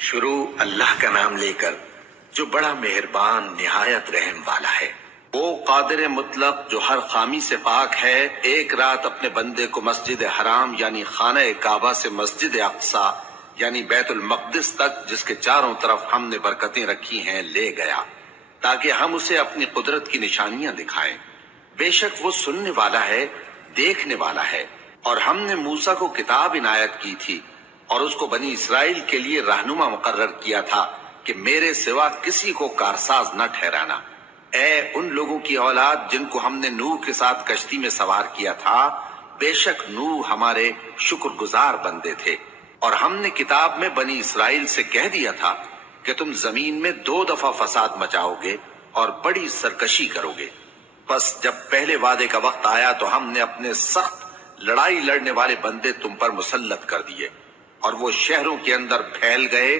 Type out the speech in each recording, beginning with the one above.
شروع اللہ کا نام لے کر جو بڑا مہربان نہایت رحم والا ہے۔ وہ قادر مطلق جو ہر خامی سے پاک ہے، ایک رات اپنے بندے کو مسجد حرام یعنی خانہ کعبہ سے مسجد اقصی یعنی بیت المقدس تک، جس کے چاروں طرف ہم نے برکتیں رکھی ہیں، لے گیا تاکہ ہم اسے اپنی قدرت کی نشانیاں دکھائیں۔ بے شک وہ سننے والا ہے، دیکھنے والا ہے۔ اور ہم نے موسیٰ کو کتاب عنایت کی تھی اور اس کو بنی اسرائیل کے لیے رہنما مقرر کیا تھا کہ میرے سوا کسی کو کارساز نہ ٹھہرانا۔ اے ان لوگوں کی اولاد جن کو ہم نے نوح کے ساتھ کشتی میں سوار کیا تھا، بے شک نوح ہمارے شکر گزار بندے تھے۔ اور ہم نے کتاب میں بنی اسرائیل سے کہہ دیا تھا کہ تم زمین میں 2 دفعہ فساد مچاؤ گے اور بڑی سرکشی کرو گے۔ بس جب پہلے وعدے کا وقت آیا تو ہم نے اپنے سخت لڑائی لڑنے والے بندے تم پر مسلط کر دیے، اور وہ شہروں کے اندر پھیل گئے،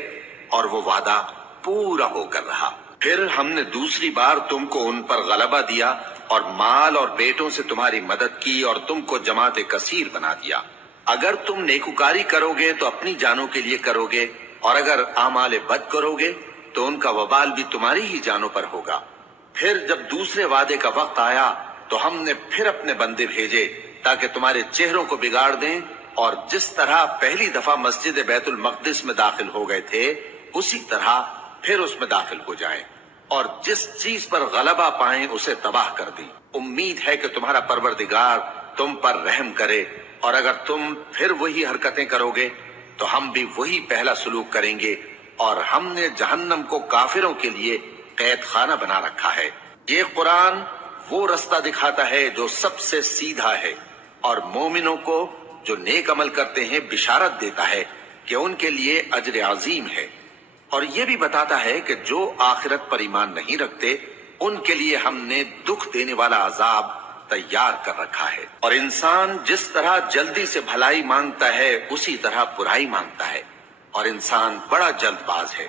اور وہ وعدہ پورا ہو کر رہا۔ پھر ہم نے دوسری بار تم کو ان پر غلبہ دیا اور مال اور بیٹوں سے تمہاری مدد کی اور تم کو جماعت کثیر بنا دیا۔ اگر تم نیکوکاری کرو گے تو اپنی جانوں کے لیے کرو گے، اور اگر اعمال بد کرو گے تو ان کا وبال بھی تمہاری ہی جانوں پر ہوگا۔ پھر جب دوسرے وعدے کا وقت آیا تو ہم نے پھر اپنے بندے بھیجے تاکہ تمہارے چہروں کو بگاڑ دیں، اور جس طرح پہلی دفعہ مسجد بیت المقدس میں داخل ہو گئے تھے اسی طرح پھر اس میں داخل ہو جائیں، اور جس چیز پر غلبہ پائیں اسے تباہ کر دیں۔ امید ہے کہ تمہارا پروردگار تم پر رحم کرے، اور اگر تم پھر وہی حرکتیں کرو گے تو ہم بھی وہی پہلا سلوک کریں گے، اور ہم نے جہنم کو کافروں کے لیے قید خانہ بنا رکھا ہے۔ یہ قرآن وہ رستہ دکھاتا ہے جو سب سے سیدھا ہے، اور مومنوں کو جو نیک عمل کرتے ہیں بشارت دیتا ہے کہ ان کے لیے اجر عظیم ہے، اور یہ بھی بتاتا ہے کہ جو آخرت پر ایمان نہیں رکھتے ان کے لیے ہم نے دکھ دینے والا عذاب تیار کر رکھا ہے۔ اور انسان جس طرح جلدی سے بھلائی مانگتا ہے اسی طرح برائی مانگتا ہے، اور انسان بڑا جلد باز ہے۔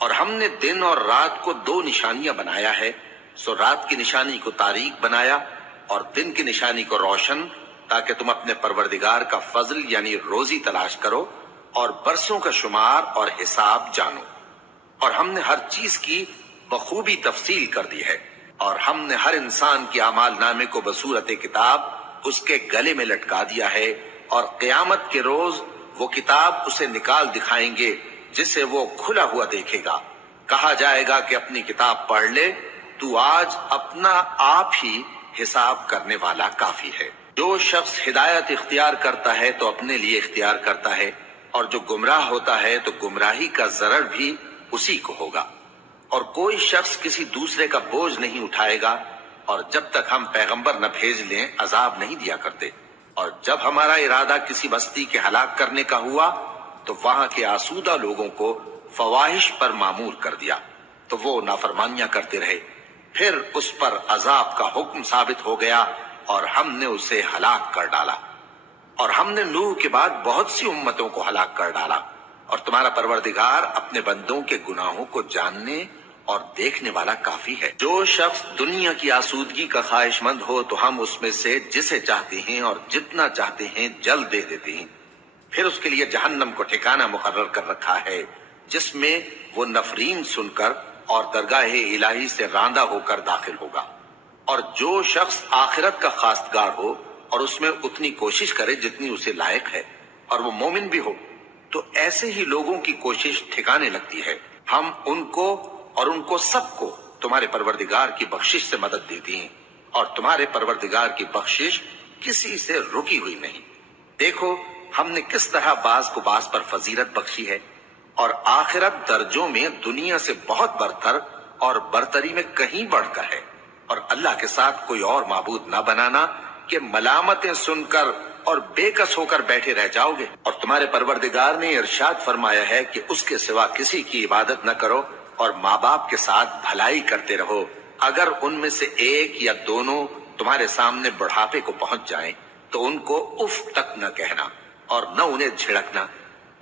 اور ہم نے دن اور رات کو 2 نشانیاں بنایا ہے، سو رات کی نشانی کو تاریک بنایا اور دن کی نشانی کو روشن، تاکہ تم اپنے پروردگار کا فضل یعنی روزی تلاش کرو اور برسوں کا شمار اور حساب جانو۔ اور ہم نے ہر چیز کی بخوبی تفصیل کر دی ہے، اور ہم نے ہر انسان کے اعمال نامے کو بصورت کتاب اس کے گلے میں لٹکا دیا ہے، اور قیامت کے روز وہ کتاب اسے نکال دکھائیں گے جسے وہ کھلا ہوا دیکھے گا۔ کہا جائے گا کہ اپنی کتاب پڑھ لے، تو آج اپنا آپ ہی حساب کرنے والا کافی ہے۔ جو شخص ہدایت اختیار کرتا ہے تو اپنے لیے اختیار کرتا ہے، اور جو گمراہ ہوتا ہے تو گمراہی کا ضرر بھی اسی کو ہوگا۔ اور کوئی شخص کسی دوسرے کا بوجھ نہیں اٹھائے گا، اور جب تک ہم پیغمبر نہ بھیج لیں عذاب نہیں دیا کرتے۔ اور جب ہمارا ارادہ کسی بستی کے ہلاک کرنے کا ہوا تو وہاں کے آسودہ لوگوں کو فواحش پر معمور کر دیا، تو وہ نافرمانیاں کرتے رہے۔ پھر اس پر عذاب کا حکم ثابت ہو گیا اور ہم نے اسے ہلاک کر ڈالا۔ اور ہم نے نوح کے بعد بہت سی امتوں کو ہلاک کر ڈالا، اور تمہارا پروردگار اپنے بندوں کے گناہوں کو جاننے اور دیکھنے والا کافی ہے۔ جو شخص دنیا کی آسودگی کا خواہش مند ہو تو ہم اس میں سے جسے چاہتے ہیں اور جتنا چاہتے ہیں جلد دے دیتے ہیں۔ پھر اس کے لیے جہنم کو ٹھکانہ مقرر کر رکھا ہے، جس میں وہ نفرین سن کر اور درگاہ الہی سے راندہ ہو کر داخل ہوگا۔ اور جو شخص آخرت کا خواستگار ہو اور اس میں اتنی کوشش کرے جتنی اسے لائق ہے، اور وہ مومن بھی ہو، تو ایسے ہی لوگوں کی کوشش ٹھکانے لگتی ہے۔ ہم ان کو اور ان کو سب کو تمہارے پروردگار کی بخشش سے مدد دیتی ہیں، اور تمہارے پروردگار کی بخشش کسی سے رکی ہوئی نہیں۔ دیکھو ہم نے کس طرح بعض کو بعض پر فضیلت بخشی ہے، اور آخرت درجوں میں دنیا سے بہت برتر اور برتری میں کہیں بڑھ کر ہے۔ اور اللہ کے ساتھ کوئی اور معبود نہ بنانا کہ ملامتیں سن کر اور بے کس ہو کر بیٹھے رہ جاؤ گے۔ اور تمہارے پروردگار نے ارشاد فرمایا ہے کہ اس کے سوا کسی کی عبادت نہ کرو، اور ماں باپ کے ساتھ بھلائی کرتے رہو۔ اگر ان میں سے ایک یا دونوں تمہارے سامنے بڑھاپے کو پہنچ جائیں تو ان کو اف تک نہ کہنا، اور نہ انہیں جھڑکنا،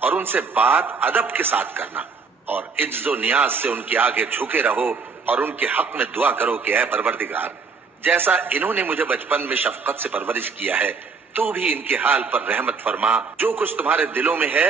اور ان سے بات ادب کے ساتھ کرنا، اور عجز و نیاز سے ان کے آگے جھکے رہو، اور ان کے حق میں دعا کرو کہ اے پروردگار، جیسا انہوں نے مجھے بچپن میں شفقت سے پرورش کیا ہے تو بھی ان کے حال پر رحمت فرما۔ جو کچھ تمہارے دلوں میں ہے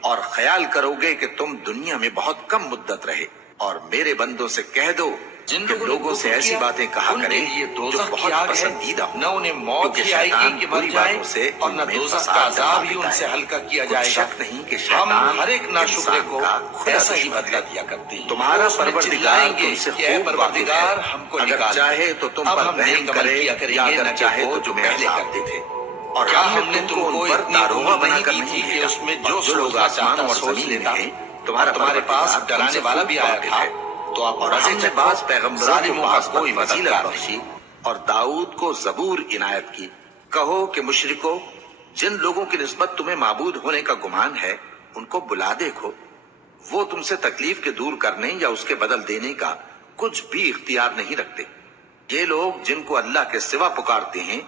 اور خیال کرو گے کہ تم دنیا میں بہت کم مدت رہے، اور میرے بندوں سے کہہ دو جن کہ لوگوں سے ایسی باتیں کہا کریں جو بہت پسندیدہ ہوں، نہ انہیں موت کیونکہ ہی آئے گی شیطان کہ مر بری جائیں، باتوں سے اور ان نہ میں دوزخ فساد کا عذاب ہی ڈالتا ان سے ہے۔ ہلکا کیا کچھ جائے گا۔ شک نہیں کہ ہم شیطان ہر ایک ناشکرے انسان کو کا کھلا ایسا ہی دشمن بدلہ ہے۔ دیا کرتے ہیں۔ تمہارا وہ اس میں پروردگار چلائیں گے تم سے کہ اے خوب واقف پروردگار ہے، ہم کو اگر نکال دے۔ چاہے تو تم اب پر ہم رحم نیک عمل کرے کیا کریں یا گے، اگر نہ کہ چاہے وہ تو جو تمہیں پہلے عذاب کرتے تھے۔ اور کیا ہم نے تم کو ان پر اتنی داروغہ عمر بنا کر دی نہیں تھی کہ بھیجا، اس میں اور جو لوگ سوچنا آسمانوں چاہتا اور سوچ زمین میں لیتا، ہیں تمہارا اور تمہارے پاس پروردگار تم ڈرانے سے والا خوب بھی آیا واقف تھا، ہے۔ تو آپ اور راضی ہم نے رکھو، بعض پیغمبروں کو ظالموں کا بعض پر کوئی فضیلت مددگار نہیں۔ بخشی اور داؤد کو زبور عنایت کی۔ کہو کہ مشرکو، جن لوگوں کی نسبت تمہیں معبود ہونے کا گمان ہے ان کو بلا دیکھو، وہ تم سے تکلیف کے دور کرنے یا اس کے بدل دینے کا کچھ بھی اختیار نہیں رکھتے۔ یہ لوگ جن کو اللہ کے سوا پکارتے ہیں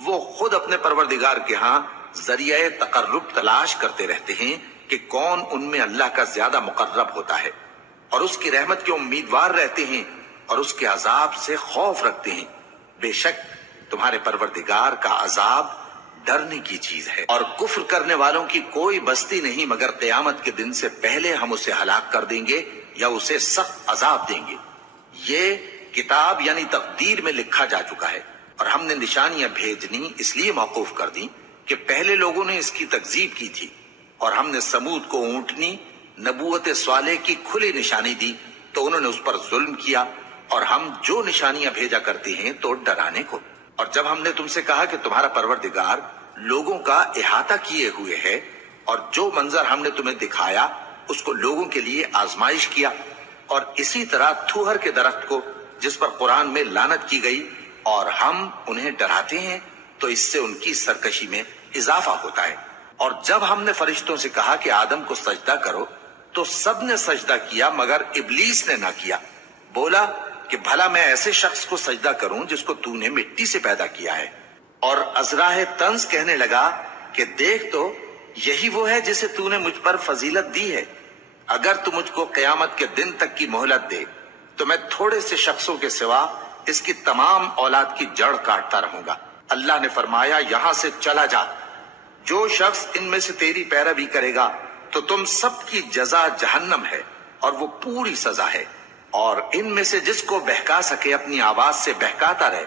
وہ خود اپنے پروردگار کے ہاں ذریعہ تقرب تلاش کرتے رہتے ہیں کہ کون ان میں اللہ کا زیادہ مقرب ہوتا ہے، اور اس کی رحمت کے امیدوار رہتے ہیں اور اس کے عذاب سے خوف رکھتے ہیں۔ بے شک تمہارے پروردگار کا عذاب ڈرنے کی چیز ہے، اور کفر کرنے والوں کی کوئی بستی نہیں مگر قیامت کے دن سے پہلے ہم اسے ہلاک کر دیں گے یا اسے سخت عذاب دیں گے۔ یہ کتاب یعنی تقدیر میں لکھا جا چکا ہے، اور ہم نے نشانیاں بھیجنی اس لیے موقوف کر دی کہ پہلے لوگوں نے اس کی تکذیب کی تھی، اور ہم نے سمود کو اونٹنی نبوت صالح کی کھلی نشانی دی تو انہوں نے اس پر ظلم کیا، اور ہم جو نشانیاں بھیجا کرتے ہیں تو ڈرانے کو۔ اور جب ہم نے تم سے کہا کہ تمہارا پروردگار لوگوں کا احاطہ کیے ہوئے ہے، اور جو منظر ہم نے تمہیں دکھایا اس کو لوگوں کے لیے آزمائش کیا، اور اسی طرح تھوہر کے درخت کو جس پر قرآن میں لعنت کی گئی، اور ہم انہیں ڈراتے ہیں تو اس سے ان کی سرکشی میں اضافہ ہوتا ہے۔ اور جب ہم نے فرشتوں سے کہا کہ آدم کو سجدہ کرو تو سب نے سجدہ کیا مگر ابلیس نے نہ کیا، بولا کہ بھلا میں ایسے شخص کو سجدہ کروں جس کو تو نے مٹی سے پیدا کیا ہے۔ اور ازراہ طنز کہنے لگا کہ دیکھ تو یہی وہ ہے جسے تو نے مجھ پر فضیلت دی ہے، اگر تو مجھ کو قیامت کے دن تک کی مہلت دے تو میں تھوڑے سے شخصوں کے سوا اس کی تمام اولاد کی جڑ کاٹتا رہوں گا۔ اللہ نے فرمایا یہاں سے چلا جا، جو شخص ان میں سے تیری پیروی کرے گا تو تم سب کی جزا جہنم ہے اور وہ پوری سزا ہے، اور ان میں سے جس کو بہکا سکے اپنی آواز سے بہکاتا رہے،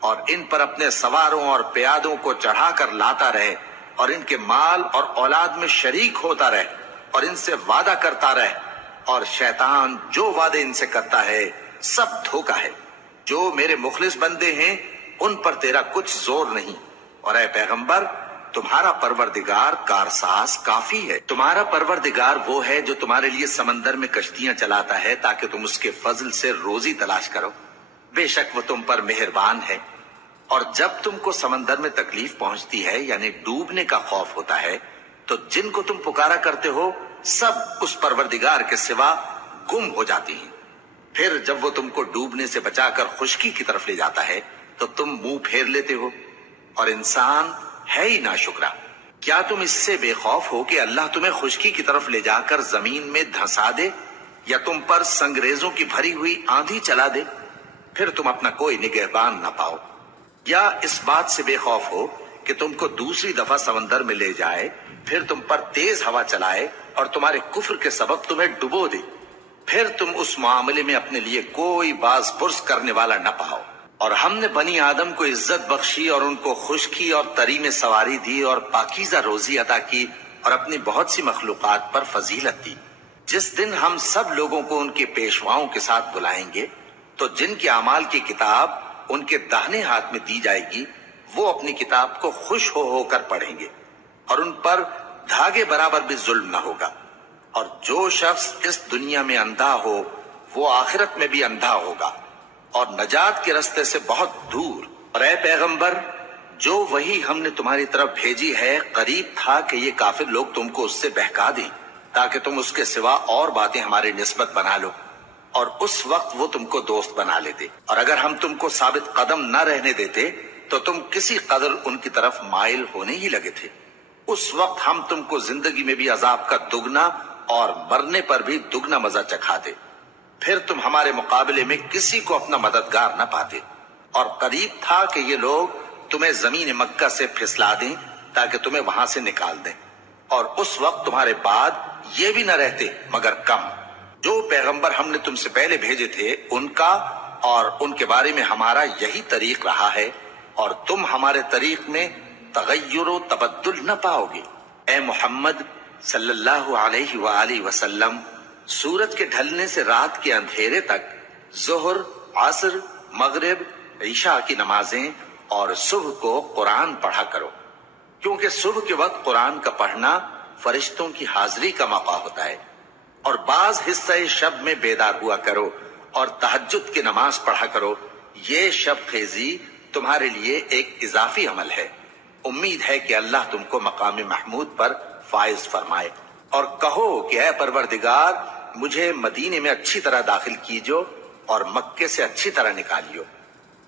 اور ان پر اپنے سواروں اور پیادوں کو چڑھا کر لاتا رہے، اور ان کے مال اور اولاد میں شریک ہوتا رہے، اور ان سے وعدہ کرتا رہے، اور شیطان جو وعدے ان سے کرتا ہے سب دھوکا ہے۔ جو میرے مخلص بندے ہیں ان پر تیرا کچھ زور نہیں، اور اے پیغمبر تمہارا پروردگار کارساز کافی ہے۔ تمہارا پروردگار وہ ہے جو تمہارے لیے سمندر میں کشتیاں چلاتا ہے تاکہ تم اس کے فضل سے روزی تلاش کرو، بے شک وہ تم پر مہربان ہے۔ اور جب تم کو سمندر میں تکلیف پہنچتی ہے یعنی ڈوبنے کا خوف ہوتا ہے تو جن کو تم پکارا کرتے ہو سب اس پروردگار کے سوا گم ہو جاتی ہیں۔ پھر جب وہ تم کو ڈوبنے سے بچا کر خشکی کی طرف لے جاتا ہے تو تم منہ پھیر لیتے ہو، اور انسان ہے ہی ناشکرا۔ کیا تم اس سے بے خوف ہو کہ اللہ تمہیں خشکی کی طرف لے جا کر زمین میں دھنسا دے، یا تم پر سنگریزوں کی بھری ہوئی آندھی چلا دے، پھر تم اپنا کوئی نگہبان نہ پاؤ؟ یا اس بات سے بے خوف ہو کہ تم کو دوسری دفعہ سمندر میں لے جائے، پھر تم پر تیز ہوا چلائے اور تمہارے کفر کے سبب تمہیں ڈبو دے، پھر تم اس معاملے میں اپنے لیے کوئی باز پرس کرنے والا نہ پاؤ؟ اور ہم نے بنی آدم کو عزت بخشی اور ان کو خشکی اور تری میں سواری دی اور پاکیزہ روزی عطا کی اور اپنی بہت سی مخلوقات پر فضیلت دی۔ جس دن ہم سب لوگوں کو ان کے پیشواؤں کے ساتھ بلائیں گے تو جن کے اعمال کی کتاب ان کے داہنے ہاتھ میں دی جائے گی وہ اپنی کتاب کو خوش ہو کر پڑھیں گے، اور ان پر دھاگے برابر بھی ظلم نہ ہوگا۔ اور جو شخص اس دنیا میں اندھا ہو وہ آخرت میں بھی اندھا ہوگا اور نجات کے رستے سے بہت دور۔ اور اے پیغمبر جو وہی ہم نے تمہاری طرف بھیجی ہے قریب تھا کہ یہ کافر لوگ تم کو اس سے بہکا دیں تاکہ تم اس کے سوا اور باتیں ہماری نسبت بنا لو، اور اس وقت وہ تم کو دوست بنا لیتے، اور اگر ہم تم کو ثابت قدم نہ رہنے دیتے تو تم کسی قدر ان کی طرف مائل ہونے ہی لگے تھے۔ اس وقت ہم تم کو زندگی میں بھی عذاب کا دگنا اور مرنے پر بھی دگنا مزہ چکھاتے، پھر تم ہمارے مقابلے میں کسی کو اپنا مددگار نہ پاتے۔ اور قریب تھا کہ یہ لوگ تمہیں زمین مکہ سے پھسلا دیں تاکہ تمہیں وہاں سے نکال دیں، اور اس وقت تمہارے بعد یہ بھی نہ رہتے مگر کم۔ جو پیغمبر ہم نے تم سے پہلے بھیجے تھے ان کا اور ان کے بارے میں ہمارا یہی طریق رہا ہے، اور تم ہمارے طریق میں تغیر و تبدل نہ پاؤ گے۔ اے محمد صلی اللہ علیہ وآلہ وسلم، سورج کے ڈھلنے سے رات کے اندھیرے تک ظہر، عصر، مغرب، عشاء کی نمازیں اور صبح کو قرآن پڑھا کرو، کیونکہ صبح کے وقت قرآن کا پڑھنا فرشتوں کی حاضری کا موقع ہوتا ہے، اور بعض حصہ شب میں بیدار ہوا کرو اور تہجد کی نماز پڑھا کرو۔ یہ شب خیزی تمہارے لیے ایک اضافی عمل ہے۔ امید ہے کہ اللہ تم کو مقام محمود پر فائز فرمائے۔ اور کہو کہ اے پروردگار، مجھے مدینے میں اچھی طرح داخل کیجو اور مکے سے اچھی طرح نکالیو،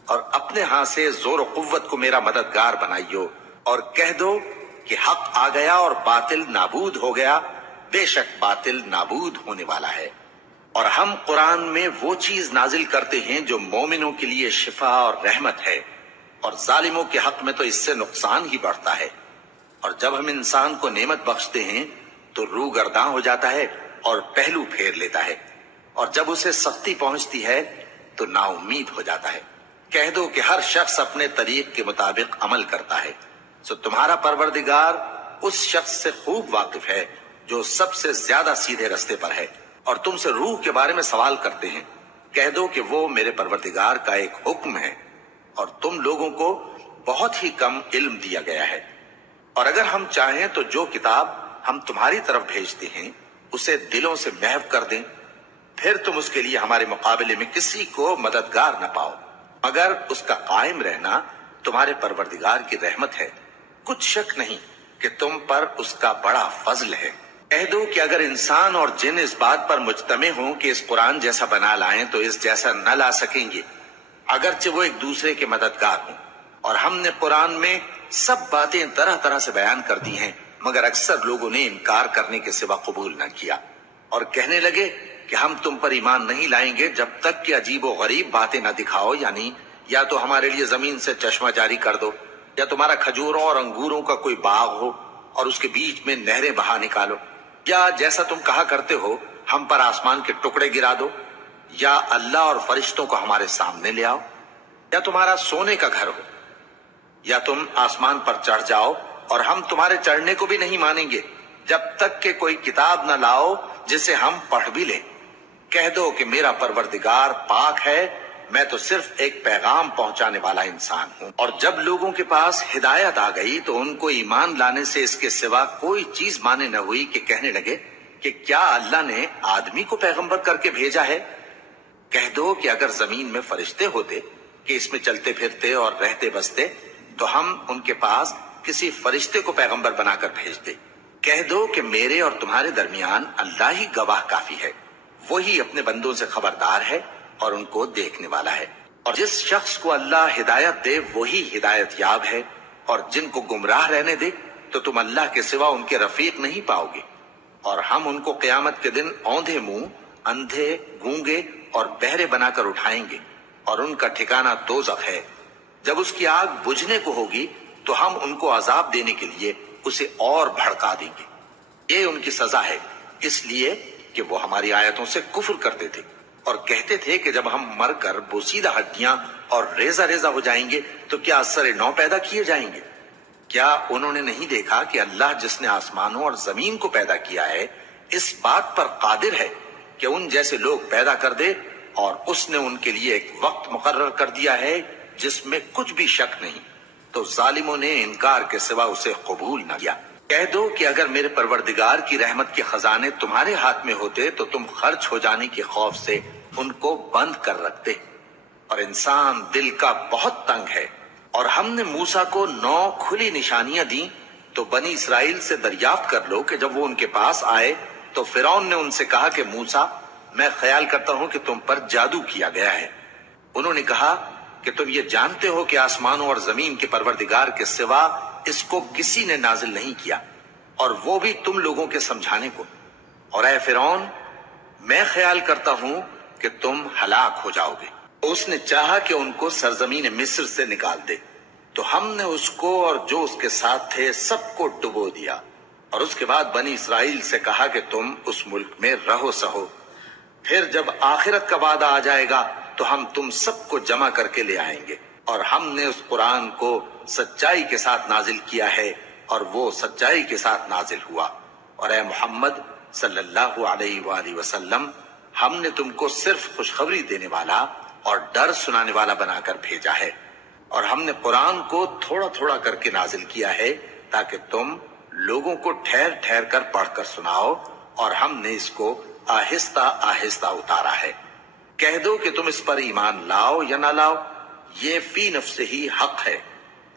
اور اپنے ہاں سے زور و قوت کو میرا مددگار بنائیو، اور کہہ دو کہ حق آ گیا اور باطل نابود ہو گیا، بے شک باطل نابود ہونے والا ہے۔ اور ہم قرآن میں وہ چیز نازل کرتے ہیں جو مومنوں کے لیے شفا اور رحمت ہے، اور ظالموں کے حق میں تو اس سے نقصان ہی بڑھتا ہے۔ اور جب ہم انسان کو نعمت بخشتے ہیں تو روح گرداں ہو جاتا ہے اور پہلو پھیر لیتا ہے، اور جب اسے سختی پہنچتی ہے تو نا امید ہو جاتا ہے۔ کہہ دو کہ ہر شخص اپنے طریق کے مطابق عمل کرتا ہے، سو تمہارا پروردگار اس شخص سے خوب واقف ہے جو سب سے زیادہ سیدھے رستے پر ہے۔ اور تم سے روح کے بارے میں سوال کرتے ہیں، کہہ دو کہ وہ میرے پروردگار کا ایک حکم ہے، اور تم لوگوں کو بہت ہی کم علم دیا گیا ہے۔ اور اگر ہم چاہیں تو جو کتاب ہم تمہاری طرف بھیجتے ہیں اسے دلوں سے محو کر دیں، پھر تم اس کے لیے ہمارے مقابلے میں کسی کو مددگار نہ پاؤ، مگر اس کا قائم رہنا تمہارے پروردگار کی رحمت ہے۔ کچھ شک نہیں کہ تم پر اس کا بڑا فضل ہے۔ کہہ دو کہ اگر انسان اور جن اس بات پر مجتمع ہوں کہ اس قرآن جیسا بنا لائیں تو اس جیسا نہ لا سکیں گے، اگرچہ وہ ایک دوسرے کے مددگار ہوں۔ اور ہم نے قرآن میں سب باتیں طرح طرح سے بیان کر دی ہیں، مگر اکثر لوگوں نے انکار کرنے کے سوا قبول نہ کیا، اور کہنے لگے کہ ہم تم پر ایمان نہیں لائیں گے جب تک کہ عجیب و غریب باتیں نہ دکھاؤ، یعنی یا تو ہمارے لیے زمین سے چشمہ جاری کر دو، یا تمہارا کھجوروں اور انگوروں کا کوئی باغ ہو اور اس کے بیچ میں نہریں بہا نکالو، یا جیسا تم کہا کرتے ہو ہم پر آسمان کے ٹکڑے گرا دو، یا اللہ اور فرشتوں کو ہمارے سامنے لے آؤ، یا تمہارا سونے کا گھر ہو، یا تم آسمان پر چڑھ جاؤ، اور ہم تمہارے چڑھنے کو بھی نہیں مانیں گے جب تک کہ کوئی کتاب نہ لاؤ جسے ہم پڑھ بھی لیں۔ کہہ دو کہ میرا پروردگار پاک ہے، میں تو صرف ایک پیغام پہنچانے والا انسان ہوں۔ اور جب لوگوں کے پاس ہدایت آ گئی تو ان کو ایمان لانے سے اس کے سوا کوئی چیز مانے نہ ہوئی کہ کہنے لگے کہ کیا اللہ نے آدمی کو پیغمبر کر کے بھیجا ہے؟ کہہ دو کہ اگر زمین میں فرشتے ہوتے کہ اس میں چلتے پھرتے اور رہتے بستے تو ہم ان کے پاس کسی فرشتے کو پیغمبر بنا کر بھیجتے۔ کہہ دو کہ میرے اور تمہارے درمیان اللہ ہی گواہ کافی ہے، وہی اپنے بندوں سے خبردار ہے اور ان کو دیکھنے والا ہے۔ اور جس شخص کو اللہ ہدایت دے وہی ہدایت یاب ہے، اور جن کو گمراہ رہنے دے تو تم اللہ کے سوا ان کے رفیق نہیں پاؤ گے۔ اور ہم ان کو قیامت کے دن اوندھے منہ، اندھے، گونگے اور بہرے بنا کر اٹھائیں گے، اور ان کا ٹھکانہ دوزخ ہے۔ جب اس کی آگ بجھنے کو ہوگی تو ہم ان کو عذاب دینے کے لیے اسے اور بھڑکا دیں گے۔ یہ ان کی سزا ہے، اس لیے کہ وہ ہماری آیتوں سے کفر کرتے تھے، اور کہتے تھے کہ جب ہم مر کر بوسیدہ ہڈیاں اور ریزہ ریزہ ہو جائیں گے تو کیا از سر نو پیدا کیے جائیں گے؟ کیا انہوں نے نہیں دیکھا کہ اللہ جس نے آسمانوں اور زمین کو پیدا کیا ہے اس بات پر قادر ہے کہ ان جیسے لوگ پیدا کر دے، اور اس نے ان کے لیے ایک وقت مقرر کر دیا ہے جس میں کچھ بھی شک نہیں، تو ظالموں نے انکار کے سوا اسے قبول نہ کیا۔ کہہ دو کہ اگر میرے پروردگار کی رحمت کے خزانے تمہارے ہاتھ میں ہوتے تو تم خرچ ہو جانے کے خوف سے ان کو بند کر رکھتے، اور انسان دل کا بہت تنگ ہے۔ اور ہم نے موسیٰ کو 9 کھلی نشانیاں دیں تو بنی اسرائیل سے دریافت کر لو کہ جب وہ ان کے پاس آئے تو فرعون نے ان سے کہا کہ موسیٰ، میں خیال کرتا ہوں کہ تم پر جادو کیا گیا ہے۔ انہوں نے کہا کہ تم یہ جانتے ہو کہ آسمانوں اور زمین کے پروردگار کے سوا اس کو کسی نے نازل نہیں کیا، اور وہ بھی تم لوگوں کے سمجھانے کو۔ اور اے فرعون، میں خیال کرتا ہوں کہ تم ہلاک ہو جاؤ گے۔ اس نے چاہا کہ ان کو سرزمین مصر سے نکال دے، تو ہم نے اس کو اور جو اس کے ساتھ تھے سب کو ڈبو دیا، اور اس کے بعد بنی اسرائیل سے کہا کہ تم اس ملک میں رہو سہو، پھر جب آخرت کا وعدہ آ جائے گا تو ہم تم سب کو جمع کر کے لے آئیں گے۔ اور ہم نے اس قرآن کو سچائی کے ساتھ نازل کیا ہے اور وہ سچائی کے ساتھ نازل ہوا۔ اور اے محمد صلی اللہ علیہ وآلہ وسلم، ہم نے تم کو صرف خوشخبری دینے والا اور ڈر سنانے والا بنا کر بھیجا ہے، اور ہم نے قرآن کو تھوڑا تھوڑا کر کے نازل کیا ہے تاکہ تم لوگوں کو ٹھہر ٹھہر کر پڑھ کر سناؤ، اور ہم نے اس کو آہستہ آہستہ اتارا ہے۔ کہہ دو کہ تم اس پر ایمان لاؤ یا نہ لاؤ، یہ فی نفسہ ہی حق ہے۔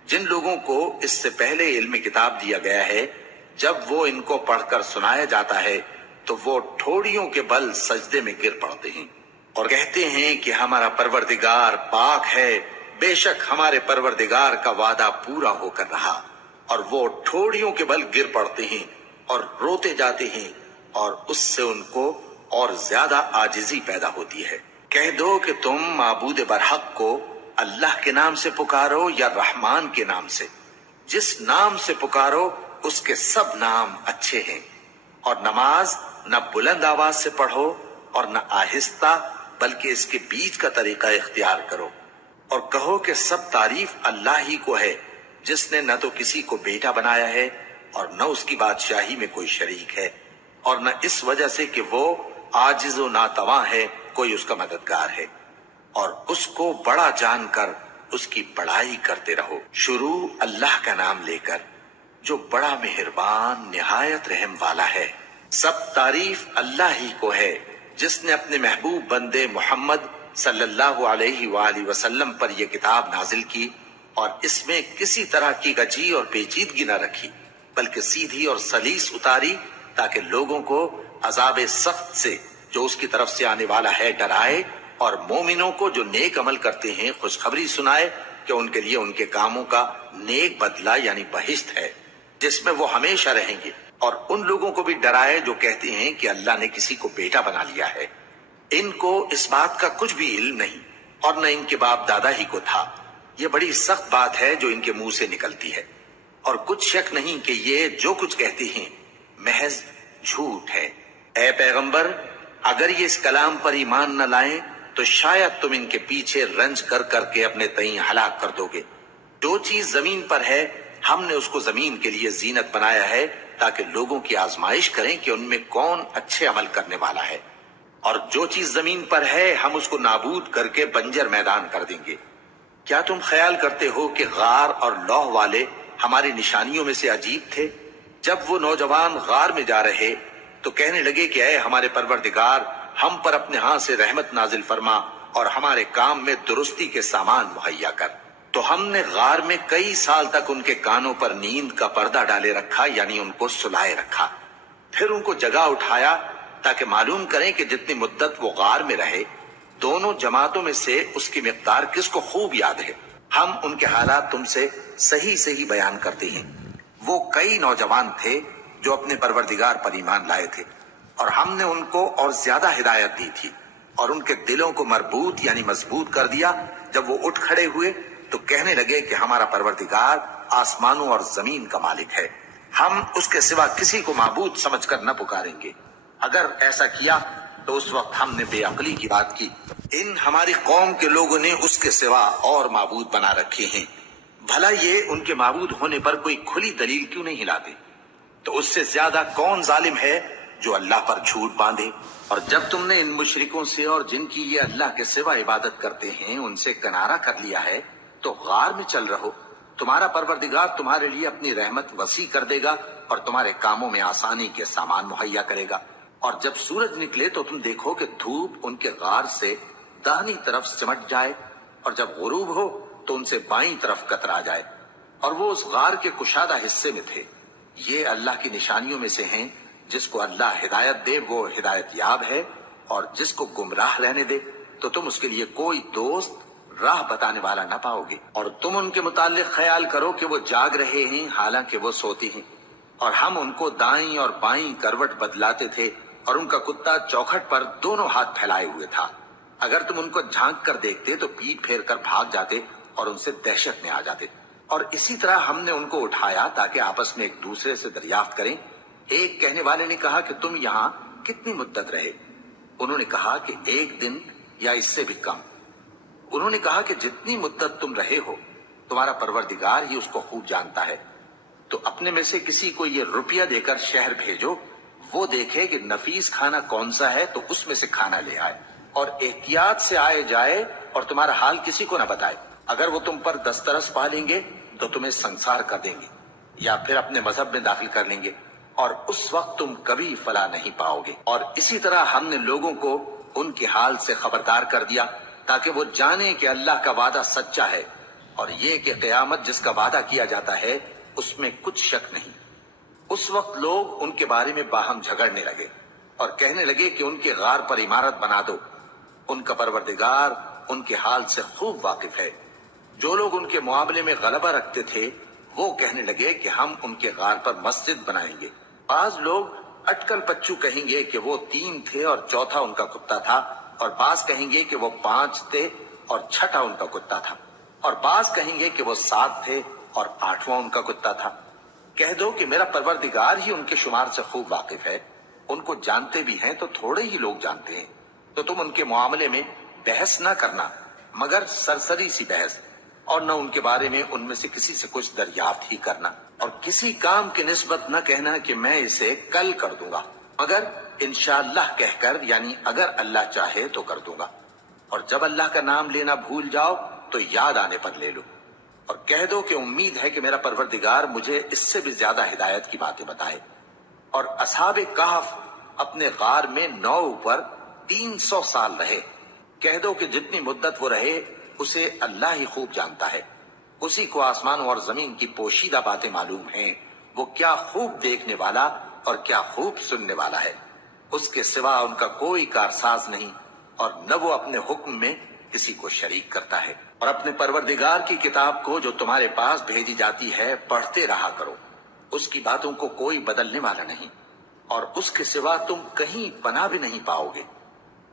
جن لوگوں کو اس سے پہلے علم کتاب دیا گیا ہے، جب وہ ان کو پڑھ کر سنایا جاتا ہے تو وہ ٹھوڑیوں کے بل سجدے میں گر پڑتے ہیں اور کہتے ہیں کہ ہمارا پروردگار پاک ہے، بے شک ہمارے پروردگار کا وعدہ پورا ہو کر رہا۔ اور وہ ٹھوڑیوں کے بل گر پڑتے ہیں اور روتے جاتے ہیں، اور اس سے ان کو اور زیادہ عاجزی پیدا ہوتی ہے۔ کہہ دو کہ تم معبود برحق کو اللہ کے نام سے پکارو یا رحمان کے نام سے، جس نام سے پکارو اس کے سب نام اچھے ہیں، اور نماز نہ بلند آواز سے پڑھو اور نہ آہستہ، بلکہ اس کے بیچ کا طریقہ اختیار کرو، اور کہو کہ سب تعریف اللہ ہی کو ہے، جس نے نہ تو کسی کو بیٹا بنایا ہے اور نہ اس کی بادشاہی میں کوئی شریک ہے، اور نہ اس وجہ سے کہ وہ عاجز و ناتواں ہے کوئی اس کا مددگار ہے، اور اس کو بڑا جان کر اس کی بڑائی کرتے رہو۔ شروع اللہ کا نام لے کر جو بڑا مہربان نہایت رحم والا ہے۔ سب تعریف اللہ ہی کو ہے جس نے اپنے محبوب بندے محمد صلی اللہ علیہ وآلہ وسلم پر یہ کتاب نازل کی، اور اس میں کسی طرح کی گجی اور پیچیدگی نہ رکھی، بلکہ سیدھی اور سلیس اتاری تاکہ لوگوں کو عذاب سخت سے جو اس کی طرف سے آنے والا ہے ڈرائے، اور مومنوں کو جو نیک عمل کرتے ہیں خوشخبری سنائے کہ ان کے لیے ان کے کاموں کا نیک بدلہ یعنی بہشت ہے جس میں وہ ہمیشہ رہیں گے، اور ان لوگوں کو بھی ڈرائے جو کہتے ہیں کہ اللہ نے کسی کو بیٹا بنا لیا ہے۔ ان کو اس بات کا کچھ بھی علم نہیں، اور نہ ان کے باپ دادا ہی کو تھا۔ یہ بڑی سخت بات ہے جو ان کے منہ سے نکلتی ہے، اور کچھ شک نہیں کہ یہ جو کچھ کہتے ہیں محض جھوٹ ہے۔ اے پیغمبر، اگر یہ اس کلام پر ایمان نہ لائیں تو شاید تم ان کے پیچھے رنج کر کر کے اپنے تئیں ہلاک کر دو گے۔ جو چیز زمین پر ہے ہم نے اس کو زمین کے لیے زینت بنایا ہے تاکہ لوگوں کی آزمائش کریں کہ ان میں کون اچھے عمل کرنے والا ہے، اور جو چیز زمین پر ہے ہم اس کو نابود کر کے بنجر میدان کر دیں گے۔ کیا تم خیال کرتے ہو کہ غار اور لوح والے ہماری نشانیوں میں سے عجیب تھے؟ جب وہ نوجوان غار میں جا رہے تو کہنے لگے کہ اے ہمارے پروردگار، ہم پر اپنے ہاں سے رحمت نازل فرما اور ہمارے کام میں درستی کے سامان مہیا کر۔ تو ہم نے غار میں کئی سال تک ان کے کانوں پر نیند کا پردہ ڈالے رکھا، یعنی ان کو سلائے رکھا، پھر ان کو جگہ اٹھایا تاکہ معلوم کریں کہ جتنی مدت وہ غار میں رہے دونوں جماعتوں میں سے اس کی مقدار کس کو خوب یاد ہے۔ ہم ان کے حالات تم سے صحیح صحیح بیان کرتے ہیں۔ وہ کئی نوجوان تھے جو اپنے پروردگار پر ایمان لائے تھے، اور ہم نے ان کو اور زیادہ ہدایت دی تھی، اور ان کے دلوں کو مربوط یعنی مضبوط کر دیا۔ جب وہ اٹھ کھڑے ہوئے تو کہنے لگے کہ ہمارا پروردگار آسمانوں اور زمین کا مالک ہے، ہم اس کے سوا کسی کو معبود سمجھ کر نہ پکاریں گے۔ اگر ایسا کیا تو اس وقت ہم نے بے عقلی کی بات کی۔ ان ہماری قوم کے لوگوں نے اس کے سوا اور معبود بنا رکھے ہیں، بھلا یہ ان کے معبود ہونے پر کوئی کھلی دلیل کیوں نہیں لاتے؟ تو اس سے زیادہ کون ظالم ہے جو اللہ پر جھوٹ باندھے؟ اور جب تم نے ان مشرکوں سے اور جن کی یہ اللہ کے سوا عبادت کرتے ہیں ان سے کنارہ کر لیا ہے تو غار میں چل رہو، تمہارا پروردگار تمہارے لیے اپنی رحمت وسیع کر دے گا اور تمہارے کاموں میں آسانی کے سامان مہیا کرے گا۔ اور جب سورج نکلے تو تم دیکھو کہ دھوپ ان کے غار سے داہنی طرف سمٹ جائے، اور جب غروب ہو تو ان سے بائیں طرف کترا جائے، اور وہ اس غار کے کشادہ حصے میں تھے۔ یہ اللہ کی نشانیوں میں سے ہیں، جس کو اللہ ہدایت دے وہ ہدایت یاب ہے، اور جس کو گمراہ رہنے دے تو تم اس کے لیے کوئی دوست راہ بتانے والا نہ پاؤ گے۔ اور تم ان کے متعلق خیال کرو کہ وہ جاگ رہے ہیں حالانکہ وہ سوتے ہیں، اور ہم ان کو دائیں اور بائیں کروٹ بدلاتے تھے، اور ان کا کتا چوکھٹ پر دونوں ہاتھ پھیلائے ہوئے تھا۔ اگر تم ان کو جھانک کر دیکھتے تو پیٹ پھیر کر بھاگ جاتے اور ان سے دہشت میں آ جاتے۔ اور اسی طرح ہم نے ان کو اٹھایا تاکہ آپس میں ایک دوسرے سے دریافت کریں ایک کہنے والے نے کہا کہ تم یہاں کتنی مدت رہے؟ انہوں نے کہا کہ 1 دن یا اس سے بھی کم۔ انہوں نے کہا کہ جتنی مدت تم رہے ہو تمہارا پروردگار ہی اس کو خوب جانتا ہے، تو اپنے میں سے کسی کو یہ روپیہ دے کر شہر بھیجو، وہ دیکھے کہ نفیس کھانا کون سا ہے تو اس میں سے کھانا لے آئے، اور احتیاط سے آئے جائے اور تمہارا حال کسی کو نہ بتائے۔ اگر وہ تم پر دسترس پا لیں گے تو تمہیں سنسار کر دیں گے یا پھر اپنے مذہب میں داخل کر لیں گے، اور اس وقت تم کبھی فلاح نہیں پاؤ گے۔ اور اسی طرح ہم نے لوگوں کو ان کے حال سے خبردار کر دیا تاکہ وہ جانیں کہ اللہ کا وعدہ سچا ہے، اور یہ کہ قیامت جس کا وعدہ کیا جاتا ہے اس میں کچھ شک نہیں۔ اس وقت لوگ ان کے بارے میں باہم جھگڑنے لگے اور کہنے لگے کہ ان کے غار پر عمارت بنا دو، ان کا پروردگار ان کے حال سے خوب واقف ہے۔ جو لوگ ان کے معاملے میں غلبہ رکھتے تھے وہ کہنے لگے کہ ہم ان کے غار پر مسجد بنائیں گے۔ بعض لوگ اٹکل پچو کہیں گے کہ وہ 3 تھے اور چوتھا ان کا کتا تھا، اور بعض کہیں گے کہ وہ 5 تھے اور چھٹا ان کا کتا تھا، اور بعض کہیں گے کہ وہ 7 تھے اور 8واں ان کا کتا تھا۔ کہہ دو کہ میرا پروردگار ہی ان کے شمار سے خوب واقف ہے، ان کو جانتے بھی ہیں تو تھوڑے ہی لوگ جانتے ہیں، تو تم ان کے معاملے میں بحث نہ کرنا مگر سرسری سی بحث، اور نہ ان کے بارے میں ان میں سے کسی سے کچھ دریافت ہی کرنا، اور کسی کام کی نسبت نہ کہنا کہ میں اسے کل کر دوں گا، مگر انشاءاللہ کہہ کر، یعنی اگر اللہ چاہے تو کر دوں گا، اور جب اللہ کا نام لینا بھول جاؤ تو یاد آنے پر لے لو، اور کہہ دو کہ امید ہے کہ میرا پروردگار مجھے اس سے بھی زیادہ ہدایت کی باتیں بتائے۔ اور اصحاب کہف اپنے غار میں 9 پر 300 سال رہے۔ کہہ دو کہ جتنی مدت وہ رہے اسے اللہ ہی خوب جانتا ہے، اسی کو آسمانوں اور زمین کی پوشیدہ باتیں معلوم ہیں، وہ کیا خوب دیکھنے والا اور کیا خوب سننے والا ہے۔ اس کے سوا ان کا کوئی کارساز نہیں، اور نہ وہ اپنے حکم میں کسی کو شریک کرتا ہے۔ اور اپنے پروردگار کی کتاب کو جو تمہارے پاس بھیجی جاتی ہے پڑھتے رہا کرو، اس کی باتوں کو کوئی بدلنے والا نہیں، اور اس کے سوا تم کہیں پناہ بھی نہیں پاؤ گے۔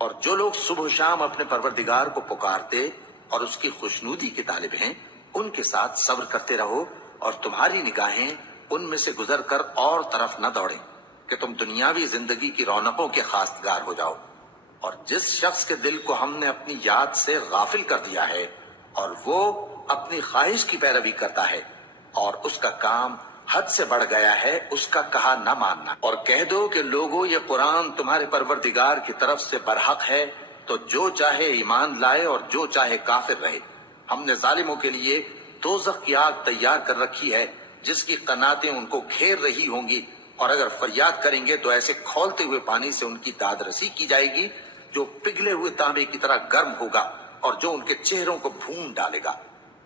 اور جو لوگ صبح و شام اپنے پروردگار کو پکارتے اور اس کی خوشنودی کے طالب ہیں، ان کے ساتھ صبر کرتے رہو، اور تمہاری نگاہیں ان میں سے گزر کر اور طرف نہ دوڑیں کہ تم دنیاوی زندگی کی رونقوں کے خواستگار ہو جاؤ۔ اور جس شخص کے دل کو ہم نے اپنی یاد سے غافل کر دیا ہے اور وہ اپنی خواہش کی پیروی کرتا ہے اور اس کا کام حد سے بڑھ گیا ہے، اس کا کہا نہ ماننا۔ اور کہہ دو کہ لوگوں یہ قرآن تمہارے پروردگار کی طرف سے برحق ہے، تو جو چاہے ایمان لائے اور جو چاہے کافر رہے۔ ہم نے ظالموں کے لیے دوزخ کی آگ تیار کر رکھی ہے جس کی قناتیں ان کو گھیر رہی ہوں گی، اور اگر فریاد کریں گے تو ایسے کھولتے ہوئے پانی سے ان کی داد رسی کی جائے گی جو پگھلے ہوئے تانبے کی طرح گرم ہوگا اور جو ان کے چہروں کو بھون ڈالے گا۔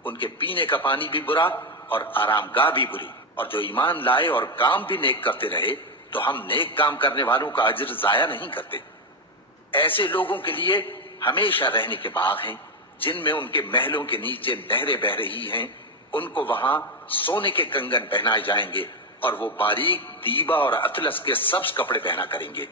ان کے پینے کا پانی بھی برا اور آرام گاہ بھی بری۔ اور جو ایمان لائے اور کام بھی نیک کرتے رہے تو ہم نیک کام کرنے والوں کا اجر ضائع نہیں کرتے۔ ایسے لوگوں کے لیے ہمیشہ رہنے کے باغ ہیں جن میں ان کے محلوں کے نیچے نہریں بہ رہی ہیں، ان کو وہاں سونے کے کنگن پہنائے جائیں گے، اور وہ باریک دیبا اور اطلس کے سبز کپڑے پہنا کریں گے،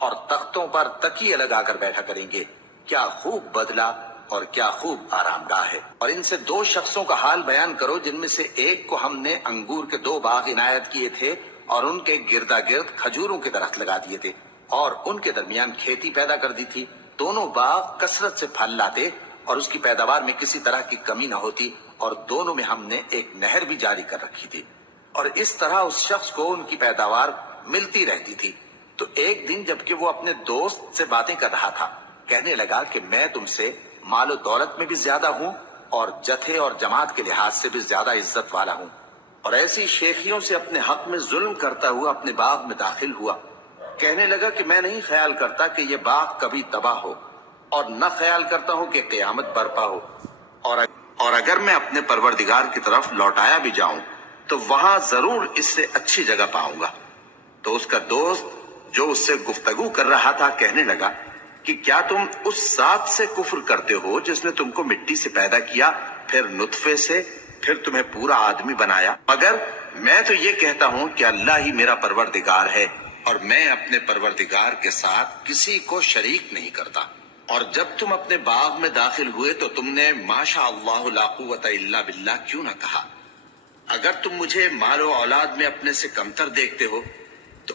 اور تختوں پر تکیے لگا کر بیٹھا کریں گے۔ کیا خوب بدلہ اور کیا خوب آرام گاہ ہے۔ اور ان سے 2 شخصوں کا حال بیان کرو جن میں سے ایک کو ہم نے انگور کے 2 باغ عنایت کیے تھے اور ان کے گردا گرد کھجوروں کے درخت لگا دیے تھے اور ان کے درمیان کھیتی پیدا کر دی تھی۔ دونوں باغ کثرت سے پھل لاتے اور اس کی پیداوار میں کسی طرح کی کمی نہ ہوتی، اور دونوں میں ہم نے ایک نہر بھی جاری کر رکھی تھی، اور اس طرح اس شخص کو ان کی پیداوار ملتی رہتی تھی۔ تو ایک دن جبکہ وہ اپنے دوست سے باتیں کر رہا تھا، کہنے لگا کہ میں تم سے مال و دولت میں بھی زیادہ ہوں اور جتھے اور جماعت کے لحاظ سے بھی زیادہ عزت والا ہوں، اور ایسی شیخیوں سے اپنے حق میں ظلم کرتا ہوا اپنے باغ میں داخل ہوا۔ کہنے لگا کہ میں نہیں خیال کرتا کہ یہ باغ کبھی تباہ ہو، اور نہ خیال کرتا ہوں کہ قیامت برپا ہو، اور اگر میں اپنے پروردگار کی طرف لوٹایا بھی جاؤں تو وہاں ضرور اس سے اچھی جگہ پاؤں گا۔ تو اس کا دوست جو اس سے گفتگو کر رہا تھا کہنے لگا کہ کیا تم اس ذات سے کفر کرتے ہو جس نے تم کو مٹی سے پیدا کیا، پھر نطفے سے، پھر تمہیں پورا آدمی بنایا؟ مگر میں تو یہ کہتا ہوں کہ اللہ ہی میرا پروردگار ہے، اور میں اپنے پروردگار کے ساتھ کسی کو شریک نہیں کرتا۔ اور جب تم اپنے باغ میں داخل ہوئے تو تم نے ماشاء اللہ لا قوت الا باللہ کیوں نہ کہا؟ اگر تم مجھے مال و اولاد میں اپنے سے کمتر دیکھتے ہو تو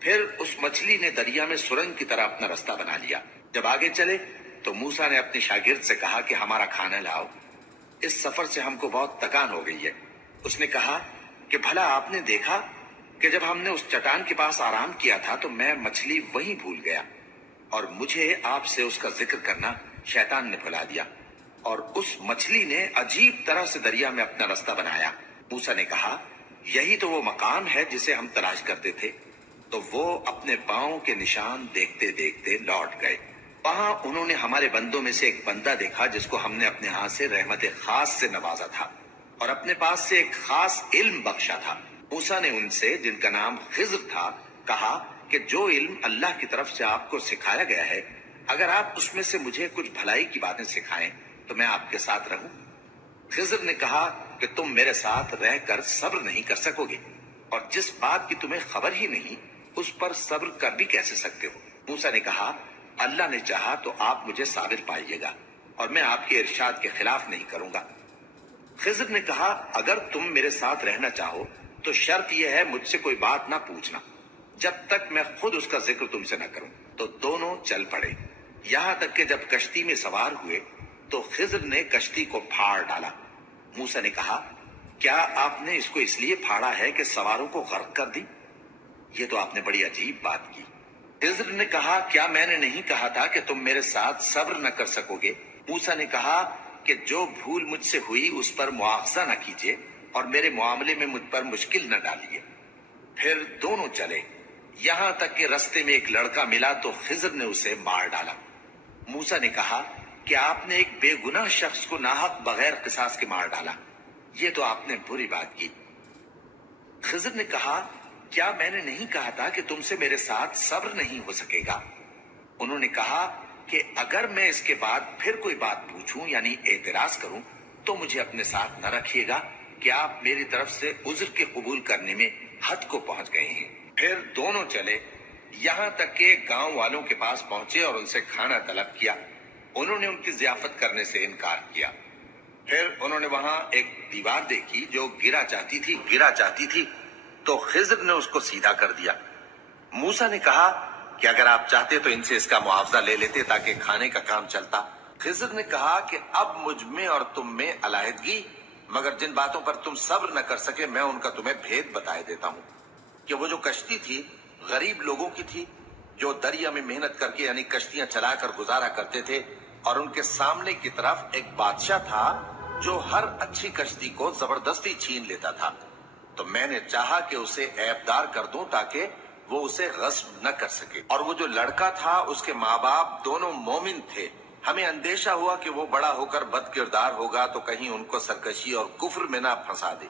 پھر اس مچھلی نے دریا میں سرنگ کی طرح اپنا راستہ بنا لیا۔ جب آگے چلے تو موسیٰ نے اپنے شاگرد سے کہا کہ ہمارا کھانا لاؤ، اس سفر سے ہم کو بہت تکان ہو گئی ہے۔ اس نے کہا کہ بھلا آپ نے دیکھا کہ جب ہم نے اس چٹان کے پاس آرام کیا تھا تو میں مچھلی وہیں بھول گیا، اور مجھے آپ سے اس کا ذکر کرنا شیطان نے بھلا دیا، اور اس مچھلی نے عجیب طرح سے دریا میں اپنا راستہ بنایا۔ موسیٰ نے کہا یہی تو وہ مقام ہے جسے ہم تلاش کرتے تھے۔ تو وہ اپنے پاؤں کے نشان دیکھتے دیکھتے لوٹ گئے۔ وہاں انہوں نے ہمارے بندوں میں سے ایک بندہ دیکھا جس کو ہم نے اپنے ہاتھ سے رحمت خاص سے نوازا تھا اور اپنے پاس سے ایک خاص علم بخشا تھا۔ موسیٰ نے ان سے جن کا نام خضر تھا کہا کہ جو علم اللہ کی طرف سے آپ کو سکھایا گیا ہے، اگر آپ اس میں سے مجھے کچھ بھلائی کی باتیں سکھائیں تو میں آپ کے ساتھ رہوں۔ خضر نے کہا کہ تم میرے ساتھ رہ کر صبر نہیں کر سکو گے، اور جس بات کی تمہیں خبر ہی نہیں اس پر صبر کر بھی کیسے سکتے ہو؟ موسیٰ نے کہا اللہ نے چاہا تو آپ مجھے صابر پائیے گا، اور میں آپ کے ارشاد کے خلاف نہیں کروں گا۔ خضر نے کہا اگر تم میرے ساتھ رہنا چاہو تو شرط یہ ہے مجھ سے کوئی بات نہ پوچھنا جب تک میں خود اس کا ذکر تم سے نہ کروں۔ تو دونوں چل پڑے، یہاں تک کہ جب کشتی میں سوار ہوئے تو خضر نے کشتی کو پھاڑ ڈالا۔ موسیٰ نے کہا کیا آپ نے اس کو اس لیے پھاڑا ہے کہ سواروں کو غرق کر دی؟ یہ تو آپ نے بڑی عجیب بات کی۔ خضر نے کہا کیا میں نے نہیں کہا تھا کہ تم میرے ساتھ صبر نہ کر سکو گے؟ موسیٰ نے کہا کہ جو بھول مجھ سے ہوئی اس پر مواخذہ نہ کیجیے اور میرے معاملے میں مجھ پر مشکل نہ ڈالیے۔ پھر دونوں چلے، یہاں تک کہ رستے میں ایک لڑکا ملا تو خضر نے اسے مار ڈالا۔ موسیٰ نے کہا کہ آپ نے ایک بے گناہ شخص کو ناحق بغیر قصاص کے مار ڈالا، یہ تو آپ نے بری بات کی۔ خضر نے کہا کیا میں نے نہیں کہا تھا کہ تم سے میرے ساتھ صبر نہیں ہو سکے گا؟ انہوں نے کہا کہ اگر میں اس کے بعد پھر کوئی بات پوچھوں یعنی اعتراض کروں تو مجھے اپنے ساتھ نہ رکھیے گا کہ آپ میری طرف سے عذر کے قبول کرنے میں حد کو پہنچ گئے ہیں۔ پھر دونوں چلے، یہاں تک کہ گاؤں والوں کے پاس پہنچے اور ان سے کھانا طلب کیا۔ انہوں نے ان کی ضیافت کرنے سے انکار کیا۔ پھر انہوں نے وہاں ایک دیوار دیکھی جو گرا چاہتی تھی تو خضر نے اس کو سیدھا کر دیا۔ موسیٰ نے کہا کہ اگر آپ چاہتے تو ان سے اس کا معاوضہ لے لیتے تاکہ کھانے کا کام چلتا۔ خضر نے کہا کہ اب مجھ میں اور تم میں علیحدگی، مگر جن باتوں پر تم صبر نہ کر سکے میں ان کا تمہیں بھید بتائے دیتا ہوں کہ وہ جو کشتی تھی غریب لوگوں کی تھی جو دریا میں محنت کر کے یعنی کشتیاں چلا کر گزارا کرتے تھے، اور ان کے سامنے کی طرف ایک بادشاہ تھا جو ہر اچھی کشتی کو زبردستی چھین لیتا تھا۔ تو میں نے چاہا کہ اسے عیبدار کر دوں تاکہ وہ اسے غصب نہ کر سکے، اور وہ جو لڑکا تھا اس کے ماں باپ دونوں مومن تھے۔ ہمیں اندیشہ ہوا کہ وہ بڑا ہو کر بد کردار ہوگا تو کہیں ان کو سرکشی اور کفر میں نہ پھنسا دے،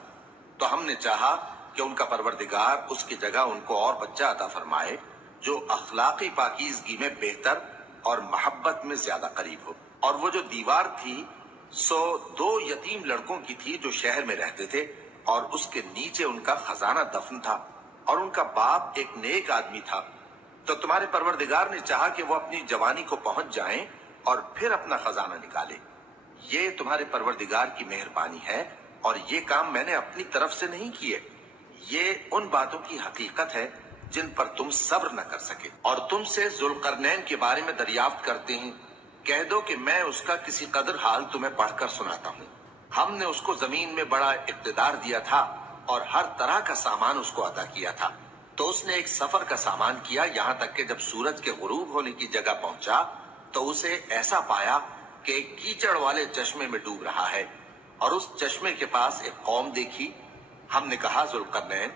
تو ہم نے چاہا کہ ان کا پروردگار اس کی جگہ ان کو اور بچہ عطا فرمائے جو اخلاقی پاکیزگی میں بہتر اور محبت میں زیادہ قریب ہو۔ اور وہ جو دیوار تھی سو 2 یتیم لڑکوں کی تھی جو شہر میں رہتے تھے، اور اس کے نیچے ان کا خزانہ دفن تھا، اور ان کا باپ ایک نیک آدمی تھا۔ تو تمہارے پروردگار نے چاہا کہ وہ اپنی جوانی کو پہنچ جائیں اور پھر اپنا خزانہ نکالے۔ یہ تمہارے پروردگار کی مہربانی ہے، اور یہ کام میں نے اپنی طرف سے نہیں کیے، یہ ان باتوں کی حقیقت ہے جن پر تم صبر نہ کر سکے۔ اور تم سے ذوالقرنین کے بارے میں دریافت کرتے ہیں، کہہ دو کہ میں اس کا کسی قدر حال تمہیں پڑھ کر سناتا ہوں۔ ہم نے اس کو زمین میں بڑا اقتدار دیا تھا اور ہر طرح کا سامان اس کو عطا کیا تھا۔ تو اس نے ایک سفر کا سامان کیا، یہاں تک کہ جب سورج کے غروب ہونے کی جگہ پہنچا تو اسے ایسا پایا کہ ایک کیچڑ والے چشمے میں ڈوب رہا ہے، اور اس چشمے کے پاس ایک قوم دیکھی۔ ہم نے کہا ذوالقرنین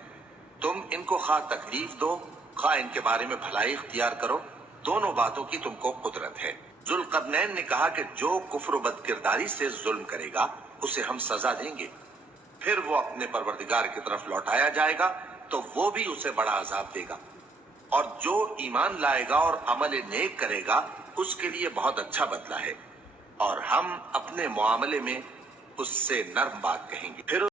تم ان کو خواہ تکلیف دو خواہ ان کے بارے میں بھلائی اختیار کرو، دونوں باتوں کی تم کو قدرت ہے۔ ذوالقرنین نے کہا کہ جو کفر و بد کرداری سے ظلم کرے گا اسے ہم سزا دیں گے، پھر وہ اپنے پروردگار کی طرف لوٹایا جائے گا تو وہ بھی اسے بڑا عذاب دے گا، اور جو ایمان لائے گا اور عمل نیک کرے گا اس کے لیے بہت اچھا بدلہ ہے، اور ہم اپنے معاملے میں اس سے نرم بات کہیں گے۔ پھر